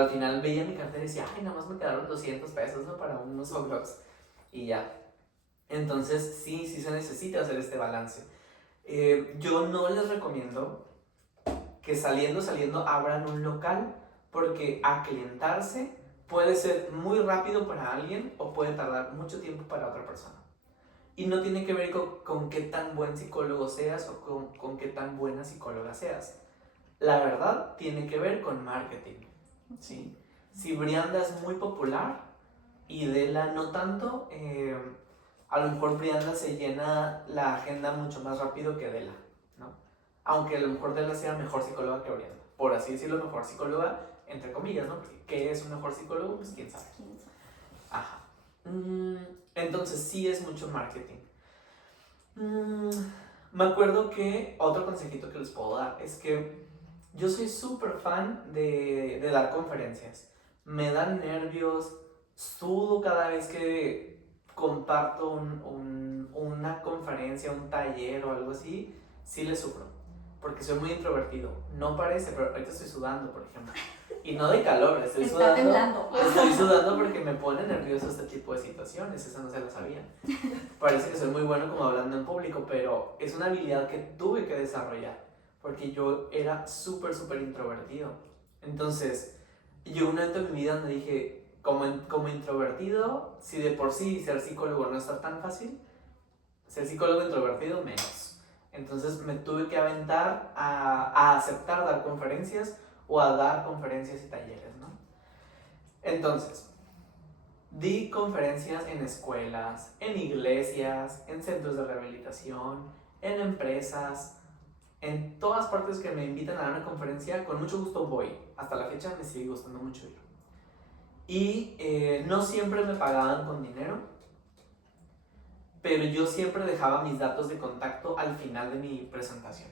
al final veía mi cartera y decía, nada más me quedaron 200 pesos, ¿no? Para unos hot dogs. Y ya. Entonces, sí se necesita hacer este balance. Yo no les recomiendo que saliendo abran un local, porque aclientarse puede ser muy rápido para alguien o puede tardar mucho tiempo para otra persona. Y no tiene que ver con qué tan buen psicólogo seas o con qué tan buena psicóloga seas. La verdad tiene que ver con marketing, ¿sí? Si Brianda es muy popular y Dela no tanto, a lo mejor Brianda se llena la agenda mucho más rápido que Dela, ¿no? Aunque a lo mejor Dela sea mejor psicóloga que Brianda. Por así decirlo, mejor psicóloga, entre comillas, ¿no? Porque ¿qué es un mejor psicólogo? Pues quién sabe. Ajá. Entonces sí es mucho marketing. Me acuerdo que otro consejito que les puedo dar es que yo soy súper fan de dar conferencias. Me dan nervios, sudo cada vez que comparto una conferencia, un taller o algo así. Sí le sufro, porque soy muy introvertido. No parece, pero ahorita estoy sudando, por ejemplo. Y no de calor, estoy Está sudando. temblando. Estoy sudando porque me pone nervioso este tipo de situaciones, esa no se la sabía. Parece que soy muy bueno como hablando en público, pero es una habilidad que tuve que desarrollar, porque yo era súper introvertido. Entonces, yo un momento en mi vida donde dije, como introvertido, si de por sí ser psicólogo no está tan fácil, ser psicólogo introvertido menos. Entonces me tuve que aventar a aceptar dar conferencias o a dar conferencias y talleres, ¿no? Entonces, di conferencias en escuelas, en iglesias, en centros de rehabilitación, en empresas, en todas partes que me invitan a dar una conferencia, con mucho gusto voy. Hasta la fecha me sigue gustando mucho ir. Y no siempre me pagaban con dinero, pero yo siempre dejaba mis datos de contacto al final de mi presentación.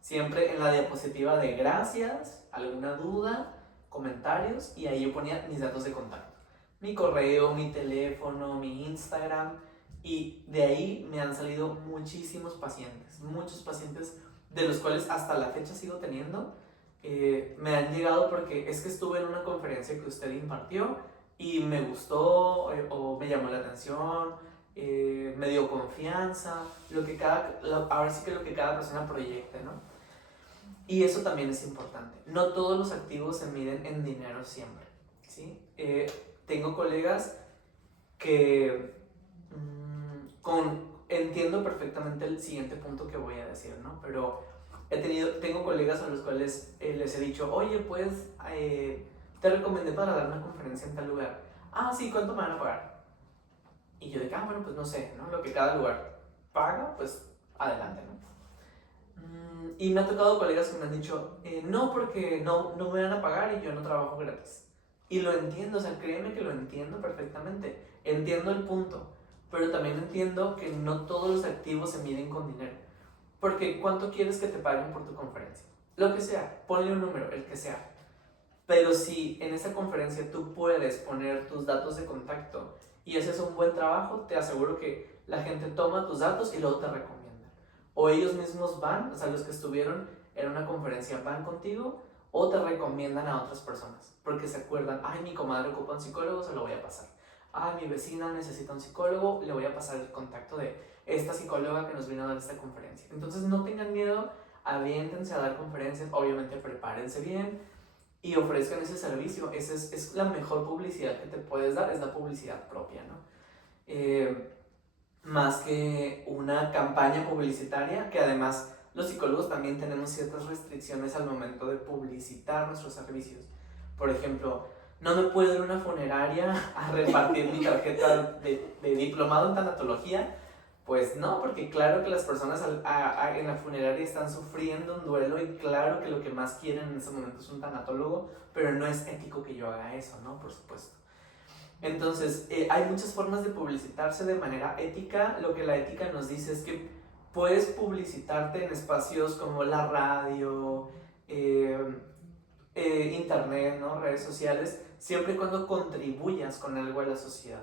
Siempre en la diapositiva de gracias, alguna duda, comentarios, y ahí yo ponía mis datos de contacto. Mi correo, mi teléfono, mi Instagram, y de ahí me han salido muchísimos pacientes, muchos pacientes de los cuales hasta la fecha sigo teniendo. Me han llegado porque es que estuve en una conferencia que usted impartió y me gustó o me llamó la atención, me dio confianza, ahora sí que lo que cada persona proyecte, ¿no? Y eso también es importante. No todos los activos se miden en dinero siempre, ¿sí? Tengo colegas que entiendo perfectamente el siguiente punto que voy a decir, ¿no? Pero tengo colegas a los cuales les he dicho, oye, pues te recomendé para dar una conferencia en tal lugar. Ah, sí, ¿cuánto me van a pagar? Y yo de bueno, pues no sé, ¿no? Lo que cada lugar paga, pues adelante, ¿no? Y me ha tocado colegas que me han dicho, no, porque no me van a pagar y yo no trabajo gratis. Y lo entiendo, o sea, créeme que lo entiendo perfectamente. Entiendo el punto, pero también entiendo que no todos los activos se miden con dinero. Porque ¿cuánto quieres que te paguen por tu conferencia? Lo que sea, ponle un número, el que sea. Pero si en esa conferencia tú puedes poner tus datos de contacto y haces un buen trabajo, te aseguro que la gente toma tus datos y luego te recomienda. O ellos mismos van, o sea, los que estuvieron en una conferencia van contigo o te recomiendan a otras personas. Porque se acuerdan, ay, mi comadre ocupa un psicólogo, se lo voy a pasar. Ay, mi vecina necesita un psicólogo, le voy a pasar el contacto de esta psicóloga que nos vino a dar esta conferencia. Entonces no tengan miedo, aviéntense a dar conferencias, obviamente prepárense bien y ofrezcan ese servicio. Esa es la mejor publicidad que te puedes dar, es la publicidad propia, ¿no? Más que una campaña publicitaria, que además los psicólogos también tenemos ciertas restricciones al momento de publicitar nuestros servicios. Por ejemplo, no me puedo ir a una funeraria a repartir mi tarjeta de diplomado en tanatología. Pues no, porque claro que las personas en la funeraria están sufriendo un duelo y claro que lo que más quieren en ese momento es un tanatólogo, pero no es ético que yo haga eso, ¿no? Por supuesto. Entonces, hay muchas formas de publicitarse de manera ética. Lo que la ética nos dice es que puedes publicitarte en espacios como la radio, internet, ¿no? Redes sociales, siempre y cuando contribuyas con algo a la sociedad.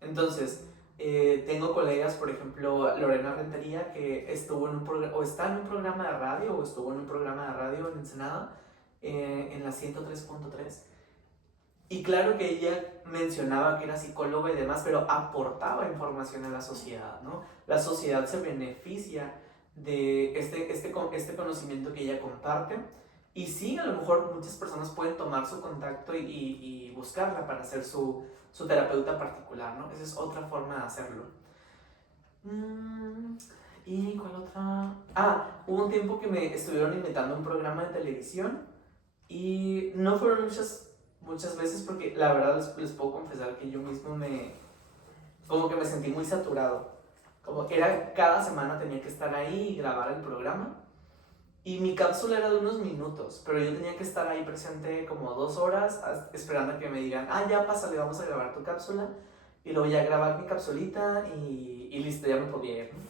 Entonces, tengo colegas, por ejemplo, Lorena Rentería, que estuvo en está en un programa de radio, o estuvo en un programa de radio en Ensenada, en la 103.3. Y claro que ella mencionaba que era psicóloga y demás, pero aportaba información a la sociedad, ¿no? La sociedad se beneficia de este conocimiento que ella comparte. Y sí, a lo mejor muchas personas pueden tomar su contacto y buscarla para ser su terapeuta particular, ¿no? Esa es otra forma de hacerlo. ¿Y cuál otra? Hubo un tiempo que me estuvieron invitando a un programa de televisión y no fueron muchas veces porque la verdad les puedo confesar que yo mismo como que me sentí muy saturado. Como que cada semana tenía que estar ahí y grabar el programa. Y mi cápsula era de unos minutos, pero yo tenía que estar ahí presente como 2 horas esperando a que me digan, ya pásale, vamos a grabar tu cápsula. Y luego ya grabar mi capsulita y listo, ya me podía ir, ¿no?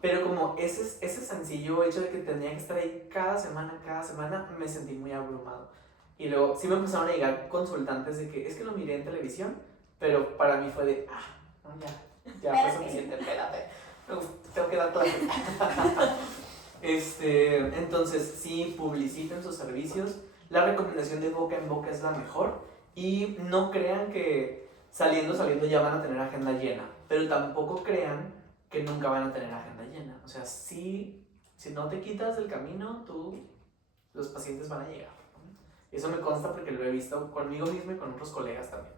Pero como ese sencillo hecho de que tenía que estar ahí cada semana, me sentí muy abrumado. Y luego sí me empezaron a llegar consultantes de que es que lo miré en televisión, pero para mí fue de, no, ya fue suficiente, espérate, tengo que dar clase. Entonces sí, publiciten sus servicios la recomendación de boca en boca es la mejor y no crean que saliendo ya van a tener agenda llena, pero tampoco crean que nunca van a tener agenda llena. O sea, si no te quitas del camino, los pacientes van a llegar. Eso me consta porque lo he visto conmigo mismo y con otros colegas también.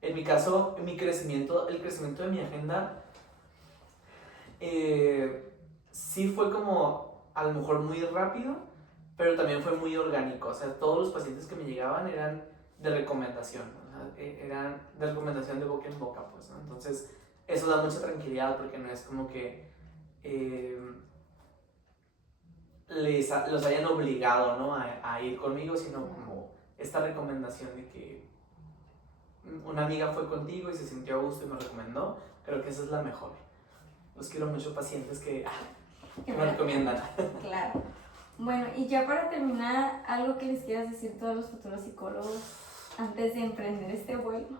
En mi caso, el crecimiento de mi agenda sí fue como a lo mejor muy rápido, pero también fue muy orgánico. O sea, todos los pacientes que me llegaban eran de recomendación, o sea, eran de recomendación de boca en boca, pues, ¿no? Entonces, eso da mucha tranquilidad porque no es como que los hayan obligado, ¿no? a ir conmigo, sino como esta recomendación de que una amiga fue contigo y se sintió a gusto y me recomendó. Creo que esa es la mejor. Los quiero mucho, pacientes que me recomiendan. Claro. Bueno, y ya para terminar, algo que les quieras decir a todos los futuros psicólogos antes de emprender este vuelo.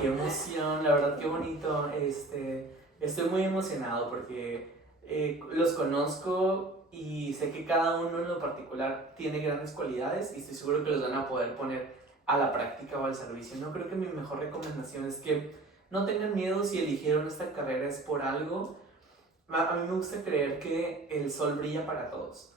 Qué emoción, la verdad, qué bonito. Estoy muy emocionado porque los conozco y sé que cada uno en lo particular tiene grandes cualidades y estoy seguro que los van a poder poner a la práctica o al servicio. No creo que mi mejor recomendación es que no tengan miedo si eligieron esta carrera es por algo. A mí me gusta creer que el sol brilla para todos.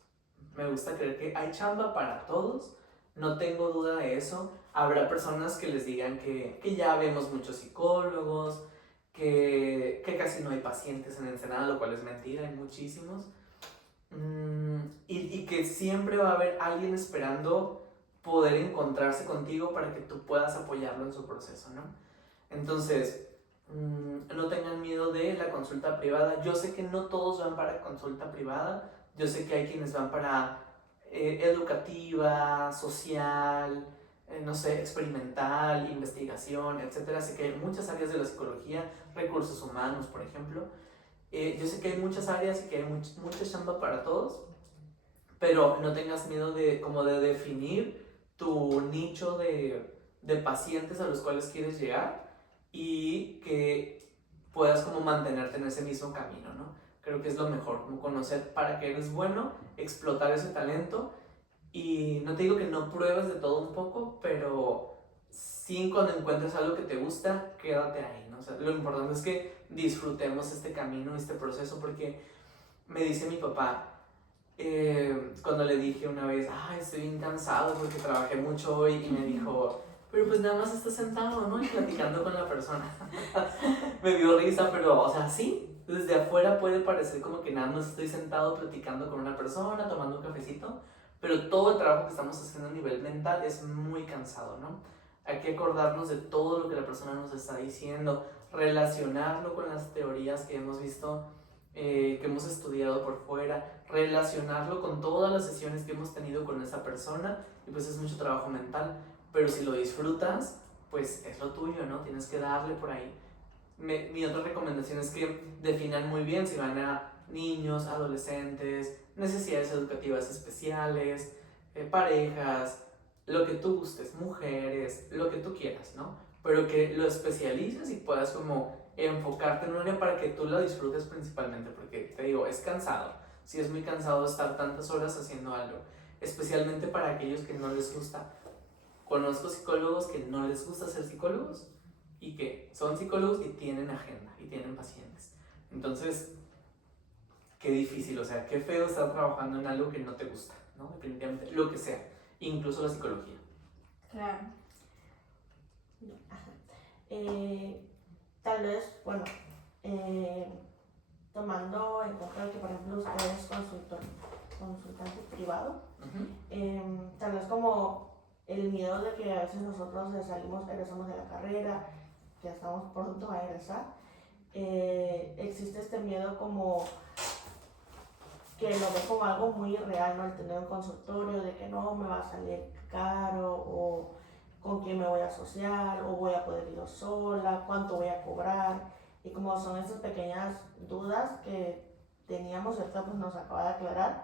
Me gusta creer que hay chamba para todos. No tengo duda de eso. Habrá personas que les digan que ya vemos muchos psicólogos, que casi no hay pacientes en Ensenada, lo cual es mentira, hay muchísimos. Y que siempre va a haber alguien esperando poder encontrarse contigo para que tú puedas apoyarlo en su proceso, ¿no? Entonces, no tengan miedo de la consulta privada. Yo sé que no todos van para consulta privada. Yo sé que hay quienes van para educativa, social, no sé, experimental, investigación, etc. Sé que hay muchas áreas de la psicología, recursos humanos, por ejemplo. Yo sé que hay muchas áreas y que hay mucha chamba para todos, pero no tengas miedo de definir tu nicho de pacientes a los cuales quieres llegar y que puedas como mantenerte en ese mismo camino, ¿no? Creo que es lo mejor, como conocer para qué eres bueno, explotar ese talento y no te digo que no pruebes de todo un poco, pero sí cuando encuentres algo que te gusta, quédate ahí, ¿no? O sea, lo importante es que disfrutemos este camino, este proceso, porque me dice mi papá, cuando le dije una vez, ay, estoy bien cansado porque trabajé mucho hoy, y me dijo, pero pues nada más estás sentado, ¿no? Y platicando con la persona. Me dio risa, pero, o sea, sí, desde afuera puede parecer como que nada más estoy sentado platicando con una persona, tomando un cafecito, pero todo el trabajo que estamos haciendo a nivel mental es muy cansado, ¿no? Hay que acordarnos de todo lo que la persona nos está diciendo, relacionarlo con las teorías que hemos visto, que hemos estudiado por fuera, relacionarlo con todas las sesiones que hemos tenido con esa persona, y pues es mucho trabajo mental, pero si lo disfrutas, pues es lo tuyo, ¿no? Tienes que darle por ahí. Mi otra recomendación es que definan muy bien si van a niños, adolescentes, necesidades educativas especiales, parejas, lo que tú gustes, mujeres, lo que tú quieras, ¿no? Pero que lo especialices y puedas como enfocarte en un área para que tú lo disfrutes principalmente, porque te digo, es cansado. Sí, es muy cansado estar tantas horas haciendo algo, especialmente para aquellos que no les gusta. Conozco psicólogos que no les gusta ser psicólogos y que son psicólogos y tienen agenda y tienen pacientes. Entonces, qué difícil, o sea, qué feo estar trabajando en algo que no te gusta, ¿no? Definitivamente, lo que sea, incluso la psicología. Claro. Tal vez, bueno, tomando en cuenta que, por ejemplo, usted es consultante privado, tal vez como el miedo de que a veces nosotros egresamos de la carrera, ya estamos pronto a egresar, existe este miedo como que lo ve como algo muy real, ¿no? El tener un consultorio, de que no me va a salir caro, o con quién me voy a asociar, o voy a poder ir yo sola, cuánto voy a cobrar, y como son esas pequeñas dudas que teníamos, ahorita pues nos acaba de aclarar,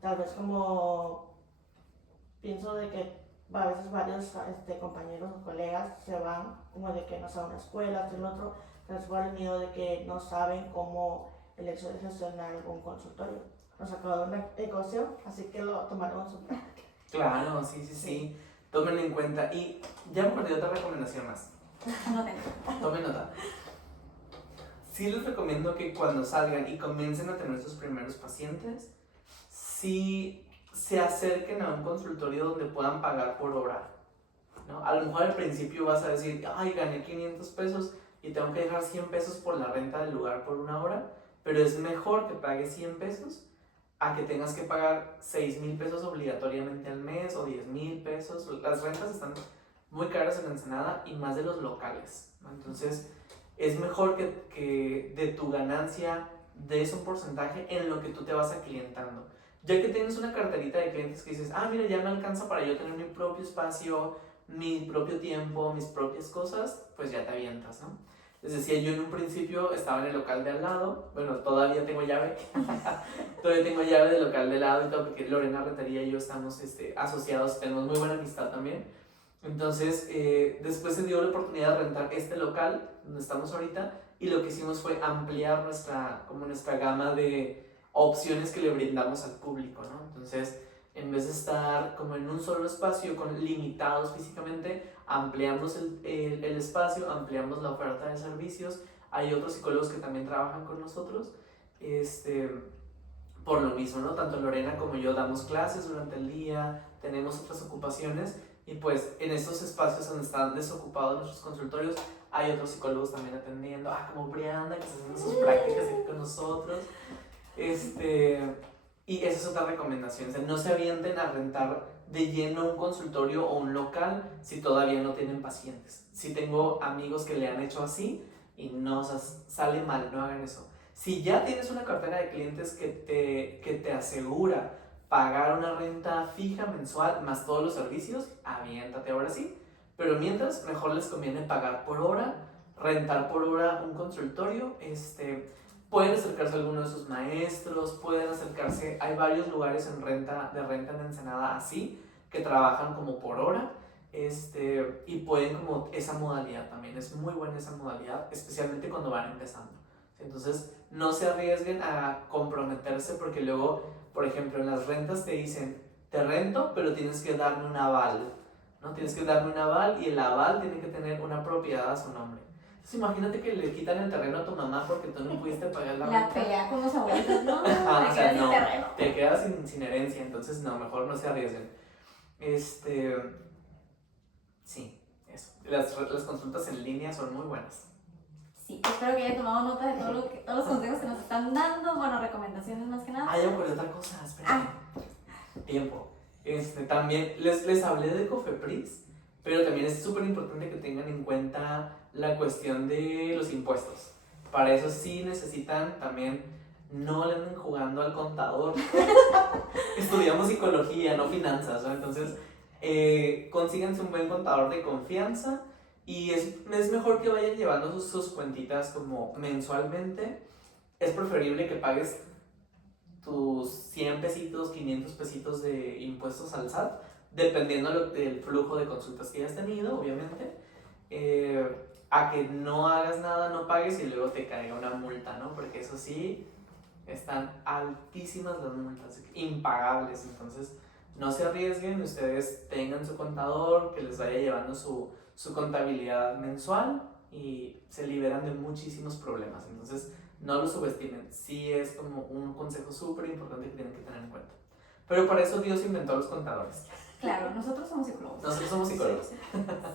tal vez como pienso de que a veces varios compañeros o colegas se van como de que no saben una escuela, el otro, tal vez por el miedo de que no saben cómo el hecho de gestionar algún consultorio. Nos acaba de una ecuación, así que lo tomaremos en práctica. Claro, sí. Tómenlo en cuenta. Y ya me acordé de otra recomendación más. No tengo. Tomen nota. Sí les recomiendo que cuando salgan y comiencen a tener sus primeros pacientes, sí se acerquen a un consultorio donde puedan pagar por hora, ¿no? A lo mejor al principio vas a decir, ay, gané 500 pesos y tengo que dejar 100 pesos por la renta del lugar por una hora, pero es mejor que pagues 100 pesos a que tengas que pagar 6,000 pesos obligatoriamente al mes o 10,000 pesos. Las rentas están muy caras en Ensenada y más de los locales, ¿no? Entonces es mejor que de tu ganancia des un porcentaje en lo que tú te vas aclientando. Ya que tienes una carterita de clientes que dices, ah, mira, ya me alcanza para yo tener mi propio espacio, mi propio tiempo, mis propias cosas, pues ya te avientas, ¿no? Les decía, yo en un principio estaba en el local de al lado, bueno, todavía tengo llave, todavía tengo llave del local de al lado y todo, porque Lorena Rentería y yo estamos asociados, tenemos muy buena amistad también. Entonces, después se dio la oportunidad de rentar este local donde estamos ahorita y lo que hicimos fue ampliar nuestra gama de opciones que le brindamos al público, ¿no? Entonces, en vez de estar como en un solo espacio limitados físicamente, ampliamos el espacio, ampliamos la oferta de servicios. Hay otros psicólogos que también trabajan con nosotros, por lo mismo, ¿no? Tanto Lorena como yo damos clases durante el día, tenemos otras ocupaciones y pues en estos espacios donde están desocupados nuestros consultorios hay otros psicólogos también atendiendo, como Brianda, que está haciendo sus prácticas aquí con nosotros. Y esa es otra recomendación, o sea, no se avienten a rentar de lleno un consultorio o un local si todavía no tienen pacientes. Sí tengo amigos que le han hecho así y no, o sea, sale mal, no hagan eso. Si ya tienes una cartera de clientes que te asegura pagar una renta fija mensual más todos los servicios, aviéntate ahora sí. Pero mientras, mejor les conviene pagar por hora, rentar por hora un consultorio. Pueden acercarse a alguno de sus maestros, pueden acercarse, hay varios lugares de renta en Ensenada así, que trabajan como por hora, y pueden como esa modalidad también, es muy buena esa modalidad, especialmente cuando van empezando. Entonces, no se arriesguen a comprometerse porque luego, por ejemplo, en las rentas te dicen, te rento, pero tienes que darme un aval, ¿no? Tienes que darme un aval y el aval tiene que tener una propiedad a su nombre. Entonces, imagínate que le quitan el terreno a tu mamá porque tú no pudiste pagar la renta. La pelea con los abuelitos, ¿no? O sea, no, terreno. te quedas sin herencia, entonces no, mejor no se arriesguen. Sí, eso. Las consultas en línea son muy buenas. Sí, espero que hayan tomado nota de todos los consejos que nos están dando, bueno, recomendaciones más que nada. Ya por otra cosa, espérame. Tiempo. También les hablé de Cofepris, pero también es súper importante que tengan en cuenta la cuestión de los impuestos. Para eso sí necesitan también, no le anden jugando al contador. Estudiamos psicología, no finanzas, ¿no? Entonces, consíganse un buen contador de confianza y es mejor que vayan llevando sus cuentitas como mensualmente. Es preferible que pagues tus 100 pesitos, 500 pesitos de impuestos al SAT, dependiendo del flujo de consultas que hayas tenido, obviamente, a que no hagas nada, no pagues y luego te caiga una multa, ¿no? Porque eso sí, están altísimas las multas, impagables. Entonces, no se arriesguen, ustedes tengan su contador que les vaya llevando su contabilidad mensual y se liberan de muchísimos problemas. Entonces, no lo subestimen, sí es como un consejo súper importante que tienen que tener en cuenta. Pero para eso Dios inventó a los contadores. Claro, nosotros somos psicólogos. Nosotros somos psicólogos.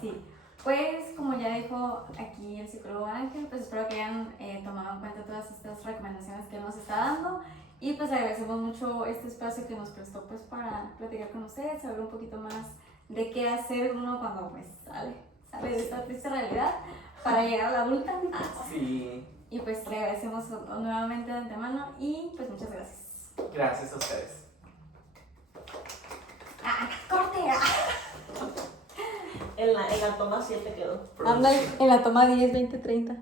Sí, pues como ya dijo aquí el psicólogo Ángel, pues espero que hayan tomado en cuenta todas estas recomendaciones que él nos está dando y pues agradecemos mucho este espacio que nos prestó pues para platicar con ustedes, saber un poquito más de qué hacer uno cuando pues sale de esta triste realidad para llegar a la adulta. Sí. Y pues le agradecemos nuevamente de antemano y pues muchas gracias. Gracias a ustedes. ¡Corte! En la toma 7 quedó. Anda en la toma 10, 20, 30.